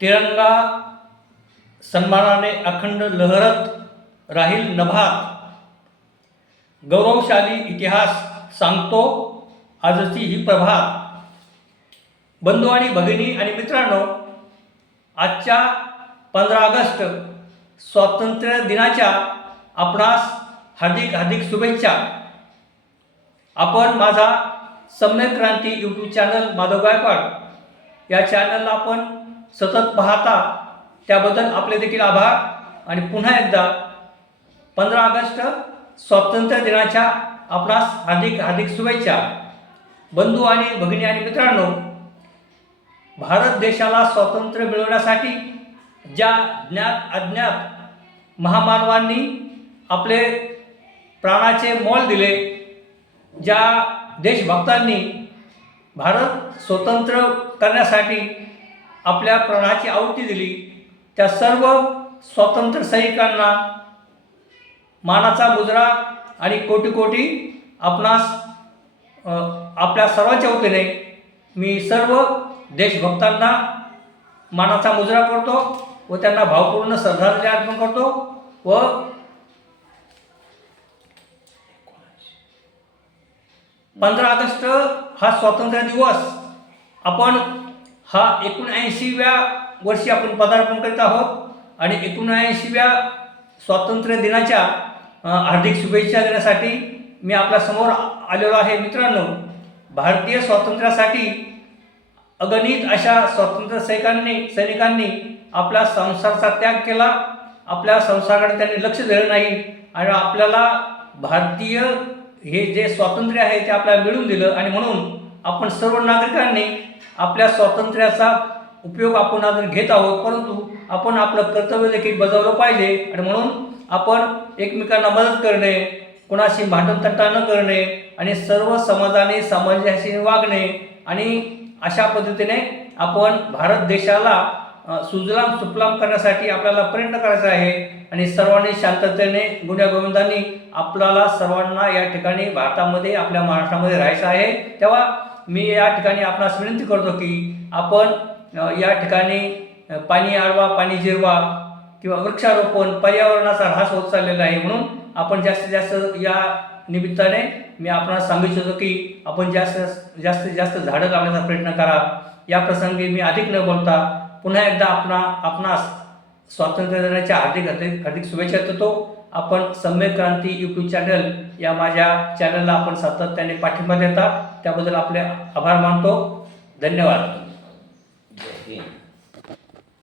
तिरंगा सन्मानाने अखंड लहरत राहील नभात. गौरवशाली इतिहास सांगतो आजची ही प्रभात. बंधू आणि भगिनी आणि मित्रांनो आजच्या पंधरा ऑगस्ट स्वातंत्र्य दिनाच्या आपणास हार्दिक हार्दिक शुभेच्छा. आपण माझा सम्यक क्रांती यूट्यूब चॅनल माधव गायकवाड या चॅनलला आपण सतत पाहता त्याबद्दल आपले देखील आभार. आणि पुन्हा एकदा पंधरा ऑगस्ट स्वातंत्र्य दिनाच्या आपणास हार्दिक हार्दिक शुभेच्छा. बंधू आणि भगिनी आणि मित्रांनो भारत देशाला स्वातंत्र्य मिळवण्यासाठी ज्या ज्ञात अज्ञात महामानवांनी आपले प्राणाचे मोल दिले ज्या देशभक्तांनी भारत स्वतंत्र करण्यासाठी आपल्या प्राणाची आहुती दिली. त्या सर्व स्वातंत्र्य सैनिकांना मानाचा मुजरा आणि कोटी कोटी आपणास आपल्या सर्वांच्या वतीने मी सर्व देशभक्तांना मानाचा मुजरा करतो व त्यांना भावपूर्ण श्रद्धांजली अर्पण करतो व पंधरा ऑगस्ट हा स्वातंत्र्य दिवस आपण हा एकोणऐंशीव्या वर्षी आपण पदार्पण करीत आहोत आणि एकोणऐंशीव्या स्वातंत्र्य दिनाच्या हार्दिक शुभेच्छा देण्यासाठी मी आपल्यासमोर समोर आलेलो आहे. मित्रांनो भारतीय स्वातंत्र्यासाठी अगणित अशा स्वातंत्र्य सैनिकांनी सैनिकांनी आपल्या संसाराचा त्याग केला. आपल्या संसाराकडे त्यांनी लक्ष दिलं नाही आणि आपल्याला भारतीय हे जे स्वातंत्र्य आहे ते आपल्याला मिळून दिलं. आणि म्हणून आपण सर्व नागरिकांनी आपल्या स्वातंत्र्याचा उपयोग आपण अजून घेत आहोत परंतु आपण आपलं कर्तव्य देखील बजावलं पाहिजे. आणि म्हणून आपण एकमेकांना मदत करणे कोणाशी भांडणतट्टा न करणे आणि सर्व समाजाने सामंजस्याने वागणे आणि अशा पद्धतीने आपण भारत देशाला सुजलाम सुफलाम करण्यासाठी आपल्याला प्रयत्न करायचा आहे. आणि सर्वांनी शांततेने गुण्यागोविंदांनी आपल्याला सर्वांना या ठिकाणी भारतामध्ये आपल्या महाराष्ट्रामध्ये राहायचं आहे. तेव्हा मी या ठिकाणी आपणास विनंती करतो की आपण या ठिकाणी पाणी आडवा पाणी जिरवा किंवा वृक्षारोपण पर्यावरणाचा ऱ्हास होत चाललेला आहे म्हणून आपण जास्तीत जास्त या निमित्ताने मी आपणास सांगू इच्छितो की आपण जास्त जास्तीत जास्त झाडं लावण्याचा प्रयत्न करा. या प्रसंगी मी अधिक न बोलता पुन्हा एकदा आपणा आपणास स्वातंत्र्य दिनाच्या हार्दिक हार्दिक हार्दिक शुभेच्छा देतो आपण सम्यक क्रांती यूट्यूब चॅनल या माझ्या चॅनलला आपण सातत्याने पाठिंबा देता. त्याबद्दल आपले आभार मानतो. धन्यवाद. जय हिंद.